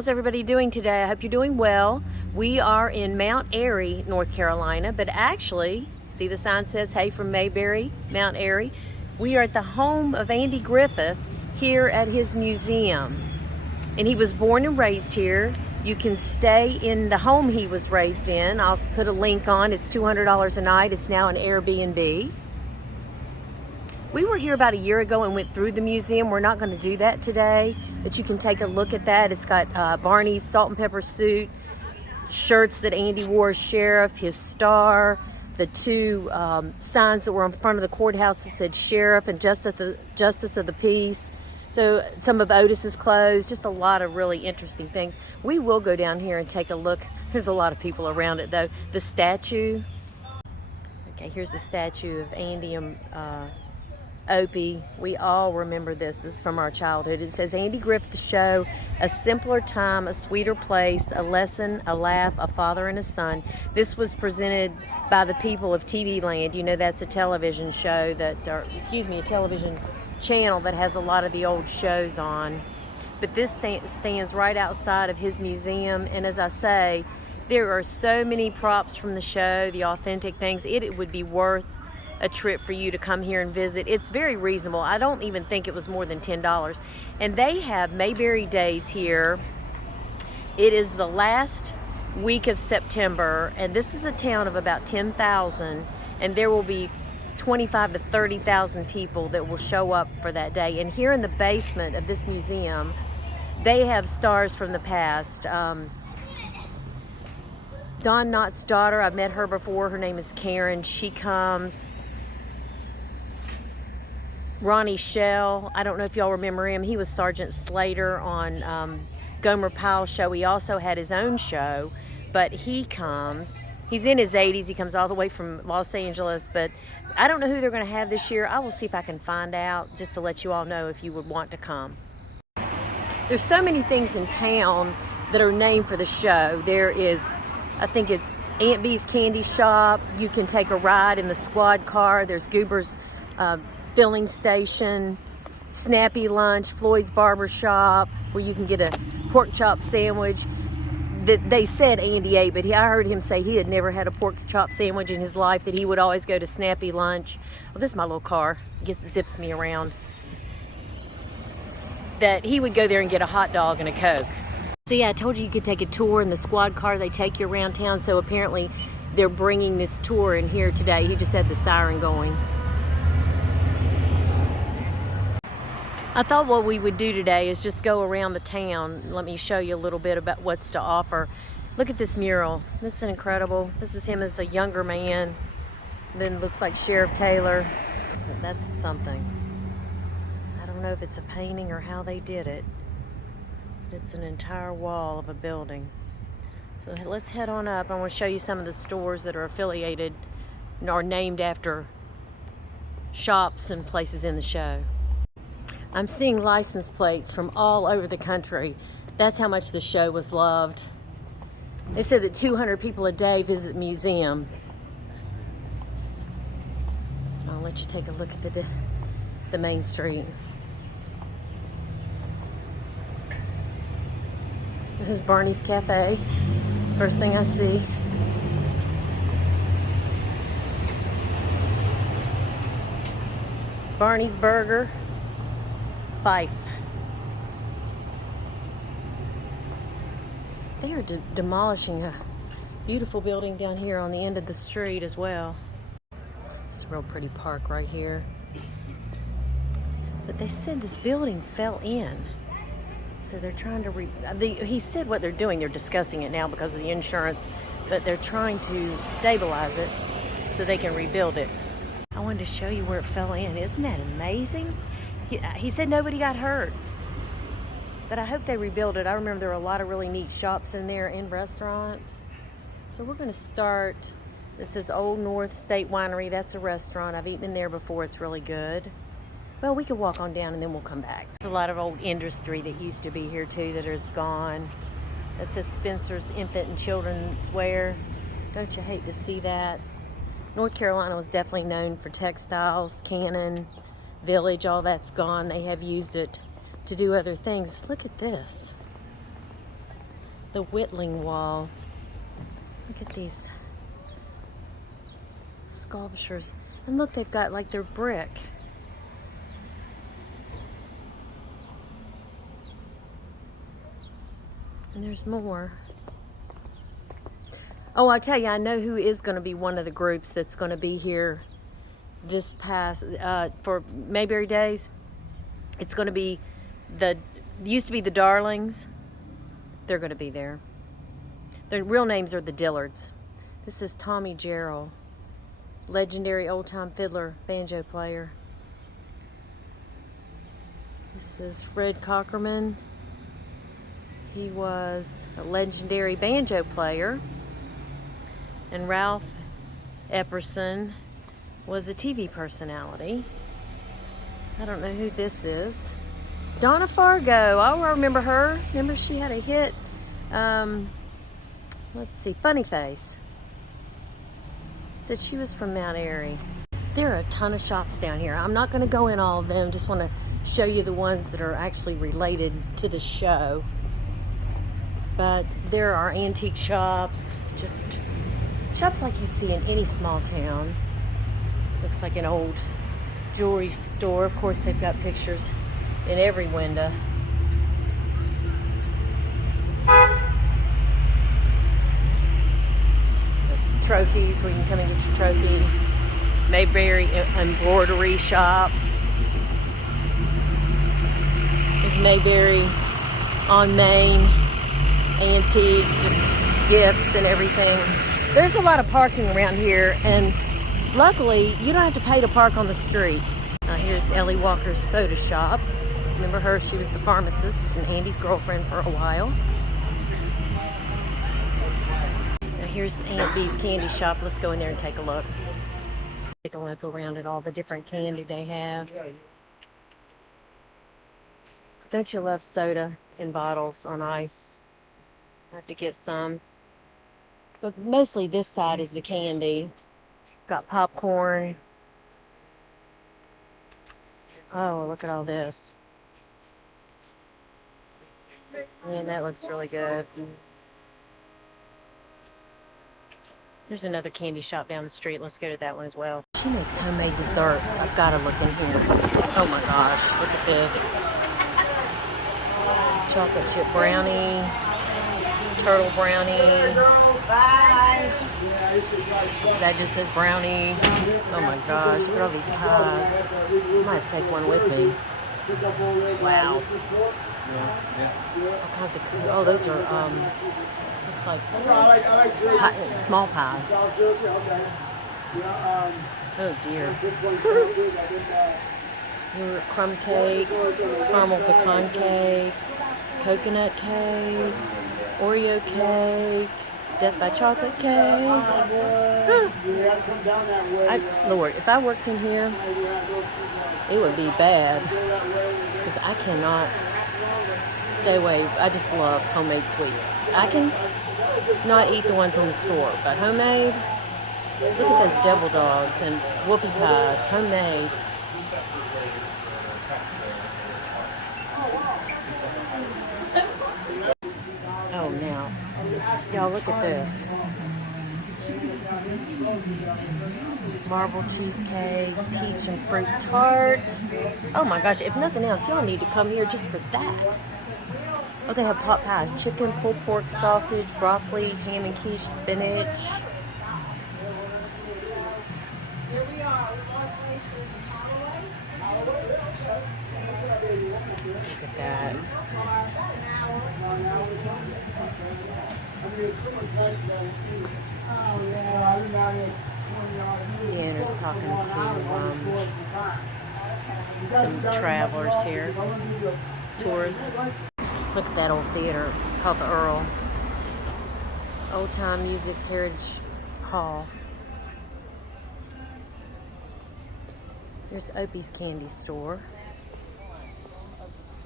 how's everybody doing today? I hope you're doing well. We are in Mount Airy, North Carolina, but actually, see the sign says, hey from Mayberry, Mount Airy. We are at the home of Andy Griffith here at his museum. And he was born and raised here. You can stay in the home he was raised in. I'll put a link on. It's $200 a night. It's now an Airbnb. We were here about a year ago and went through the museum. We're not going to do that today, but you can take a look at that. It's got Barney's salt and pepper suit, shirts that Andy wore as sheriff, his star, the two signs that were in front of the courthouse that said sheriff and justice of the peace. So some of Otis's clothes, just a lot of really interesting things. We will go down here and take a look. There's a lot of people around it though. The statue. Okay, here's the statue of Andy and Opie. We all remember this. This is from our childhood. It says, Andy Griffith Show, a simpler time, a sweeter place, a lesson, a laugh, a father and a son. This was presented by the people of TV Land. You know, that's a television show that, or excuse me, a television channel that has a lot of the old shows on. But this stands right outside of his museum, and as I say, there are so many props from the show, the authentic things. It would be worth a trip for you to come here and visit. It's very reasonable. I don't even think it was more than $10. And they have Mayberry Days here. It is the last week of September, and this is a town of about 10,000, and there will be 25 to 30,000 people that will show up for that day. And here in the basement of this museum, they have stars from the past. Don Knott's daughter, I've met her before. Her name is Karen. She comes. Ronnie Shell, I don't know if y'all remember him. He was Sergeant Slater on Gomer Pyle's show. He also had his own show, but he comes. He's in his 80s. He comes all the way from Los Angeles, but I don't know who they're going to have this year. I will see if I can find out, just to let you all know if you would want to come. There's so many things in town that are named for the show. There is, I think it's Aunt Bee's Candy Shop. You can take a ride in the squad car. There's Goober's filling station, Snappy Lunch, Floyd's Barber Shop, where you can get a pork chop sandwich. That they said Andy ate, but I heard him say he had never had a pork chop sandwich in his life, that he would always go to Snappy Lunch. Well, this is my little car. It zips me around. That he would go there and get a hot dog and a Coke. See, I told you could take a tour in the squad car. They take you around town, so apparently they're bringing this tour in here today. He just had the siren going. I thought what we would do today is just go around the town. Let me show you a little bit about what's to offer. Look at this mural. This is incredible. This is him as a younger man. Then looks like Sheriff Taylor. That's something. I don't know if it's a painting or how they did it. But it's an entire wall of a building. So let's head on up. I want to show you some of the stores that are affiliated or named after shops and places in the show. I'm seeing license plates from all over the country. That's how much the show was loved. They said that 200 people a day visit the museum. I'll let you take a look at the main street. This is Barney's Cafe. First thing I see. Barney's Burger. Fife. They are demolishing a beautiful building down here on the end of the street as well. It's a real pretty park right here. But they said this building fell in. So they're trying to he said what they're doing, they're discussing it now because of the insurance, but they're trying to stabilize it so they can rebuild it. I wanted to show you where it fell in. Isn't that amazing? He said nobody got hurt, but I hope they rebuild it. I remember there were a lot of really neat shops in there and restaurants. So we're going to start. This is Old North State Winery. That's a restaurant. I've eaten in there before. It's really good. Well, we could walk on down and then we'll come back. There's a lot of old industry that used to be here too that is gone. That says Spencer's Infant and Children's Wear. Don't you hate to see that? North Carolina was definitely known for textiles, Cannon, Village, all that's gone. They have used it to do other things. Look at this. The whittling wall. Look at these sculptures. And look, they've got like their brick. And there's more. Oh, I tell you, I know who is going to be one of the groups that's going to be here this past for Mayberry Days. It's going to be used to be the Darlings. They're going to be there. Their real names are the Dillards. This is Tommy Jarrell, legendary old-time fiddler, banjo player. This is Fred Cockerman. He was a legendary banjo player. And Ralph Epperson was a TV personality. I don't know who this is. Donna Fargo. Oh, I remember her. Remember she had a hit. Let's see, Funny Face. Said she was from Mount Airy. There are a ton of shops down here. I'm not going to go in all of them. Just want to show you the ones that are actually related to the show. But there are antique shops, just shops like you'd see in any small town. Looks like an old jewelry store. Of course, they've got pictures in every window. The trophies, where you can come and get your trophy. Mayberry embroidery shop. There's Mayberry on Main. Antiques, just gifts and everything. There's a lot of parking around here, and luckily you don't have to pay to park on the street. Now here's Ellie Walker's soda shop. Remember her? She was the pharmacist and Andy's girlfriend for a while. Now here's Aunt B's candy shop. Let's go in there and take a look. Take a look around at all the different candy they have. Don't you love soda in bottles on ice? I have to get some. But mostly this side is the candy. Got popcorn. Oh, look at all this. Man, that looks really good. There's another candy shop down the street. Let's go to that one as well. She makes homemade desserts. I've got to look in here. Oh my gosh, look at this. Chocolate chip brownie. Turtle brownie. That just says brownie. Oh my gosh, look at all these pies. I might have to take one with me. Wow. All kinds of, oh, those are, looks like pie, small pies. Oh dear. Your crumb cake, caramel pecan cake, coconut cake, Oreo cake, Death by Chocolate cake. Lord, if I worked in here, it would be bad. Because I cannot stay away. I just love homemade sweets. I can not eat the ones in the store, but homemade, look at those devil dogs and whoopie pies, homemade. Oh, now, y'all look at this. Marble cheesecake, peach and fruit tart. Oh my gosh, if nothing else, y'all need to come here just for that. Oh, they have pot pies, chicken, pulled pork, sausage, broccoli, ham and quiche, spinach. Look at that. Deanna's talking to some travelers here, tourists. Look at that old theater. It's called the Earl. Old Time Music Heritage Hall. There's Opie's Candy Store.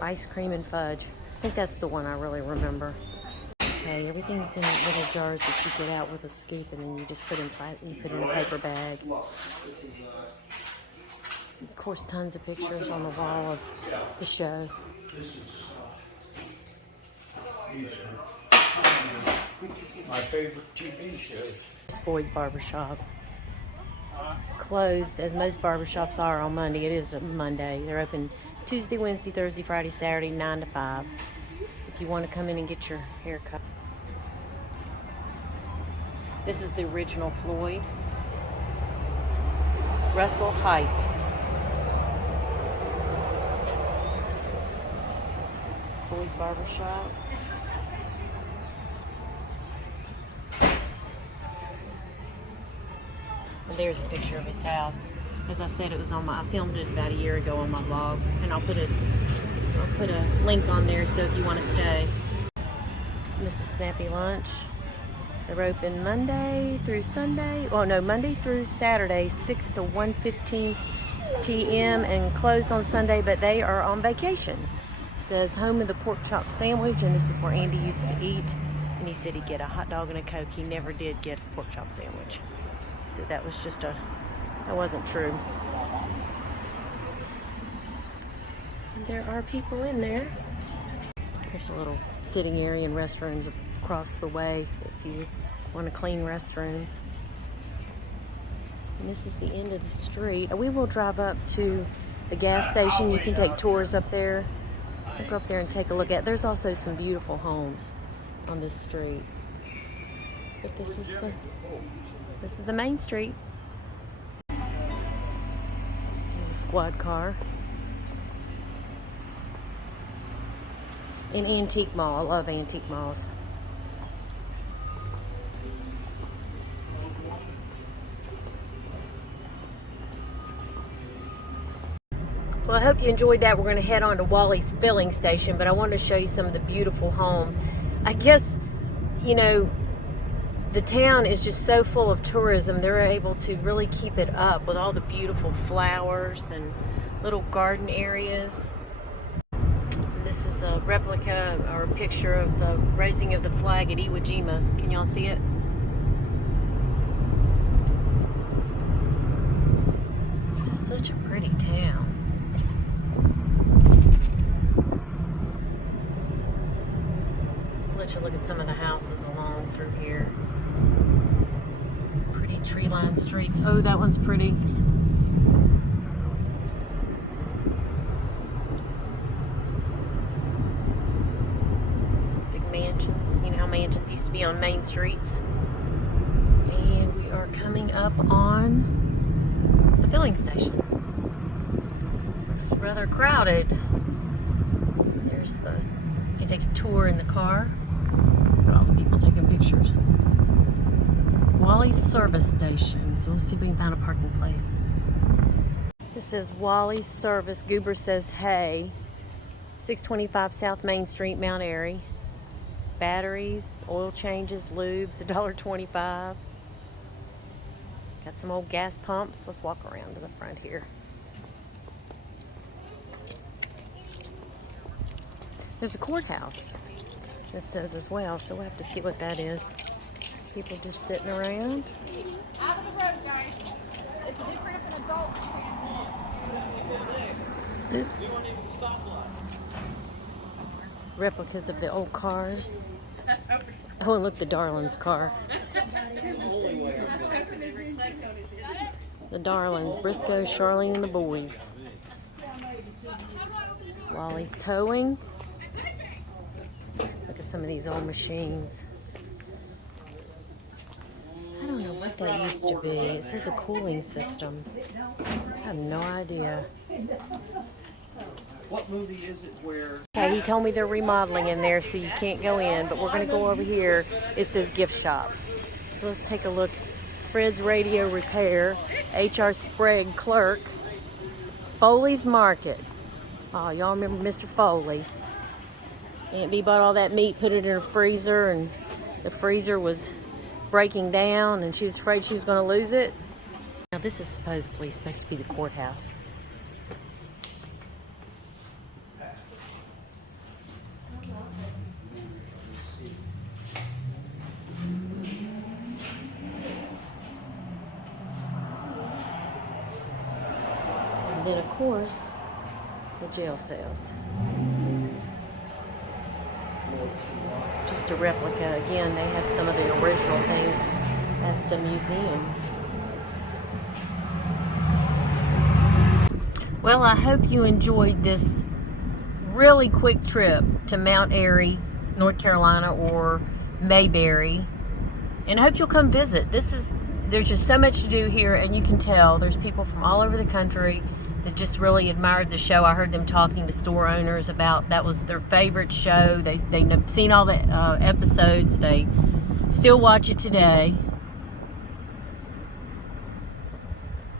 Ice cream and fudge. I think that's the one I really remember. Okay, everything's in little jars that you get out with a scoop, and then you just put in a paper bag. Of course, tons of pictures on the wall of the show. My favorite TV show. Floyd's barbershop. Closed, as most barbershops are, on Monday. It is a Monday. They're open Tuesday, Wednesday, Thursday, Friday, Saturday, 9 to 5. If you want to come in and get your hair cut. This is the original Floyd. Russell Height. This is Floyd's barbershop. And there's a picture of his house. As I said, it was on I filmed it about a year ago on my blog, and I'll put a link on there so if you want to stay. This is Snappy Lunch. They're open Monday through Sunday. Oh no, Monday through Saturday, 6 to 1:15 p.m. and closed on Sunday, but they are on vacation. It says home of the pork chop sandwich, and this is where Andy used to eat. And he said he'd get a hot dog and a Coke. He never did get a pork chop sandwich. He said that was just that wasn't true. And there are people in there. There's a little sitting area and restrooms across the way if you want a clean restroom. And this is the end of the street. We will drive up to the gas station. You can take tours up there. We'll go up there and take a look at. There's also some beautiful homes on this street. But this is the main street. There's a squad car. An antique mall. I love antique malls. Well, I hope you enjoyed that. We're going to head on to Wally's filling station, but I wanted to show you some of the beautiful homes. I guess, you know, the town is just so full of tourism. They're able to really keep it up with all the beautiful flowers and little garden areas. This is a replica or a picture of the raising of the flag at Iwo Jima. Can y'all see it? This is such a pretty town. I'll let you look at some of the houses along through here. Pretty tree-lined streets. Oh, that one's pretty. Mansions. You know how mansions used to be on main streets. And we are coming up on the filling station. It's rather crowded. There's you can take a tour in the car. Look at all the people taking pictures. Wally's service station. So let's see if we can find a parking place. This says Wally's service. Goober says hey. 625 South Main Street, Mount Airy. Batteries, oil changes, lubes, $1.25. Got some old gas pumps. Let's walk around to the front here. There's a courthouse, it says as well, so we'll have to see what that is. People just sitting around. Out of the road, guys. It's different if an adult. Replicas of the old cars. Oh, and look, the Darlings car. The Darlings, Briscoe, Charlene, and the boys. Wally's Towing. Look at some of these old machines. I don't know what that used to be. It says a cooling system. I have no idea. What movie is it where... Okay, he told me they're remodeling in there, so you can't go in, but we're going to go over here. It says gift shop. So let's take a look. Fred's Radio Repair, H.R. Sprague Clerk, Foley's Market. Oh, y'all remember Mr. Foley? Aunt B bought all that meat, put it in her freezer, and the freezer was breaking down, and she was afraid she was going to lose it. Now this is supposed to be the courthouse. And then of course, the jail cells. Just a replica. Again, they have some of the original things at the museum. Well, I hope you enjoyed this really quick trip to Mount Airy, North Carolina, or Mayberry, and I hope you'll come visit. There's just so much to do here, and you can tell there's people from all over the country that just really admired the show. I heard them talking to store owners about that was their favorite show. They've seen all the episodes. They still watch it today.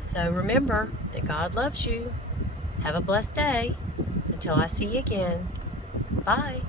So remember that God loves you. Have a blessed day. Until I see you again. Bye.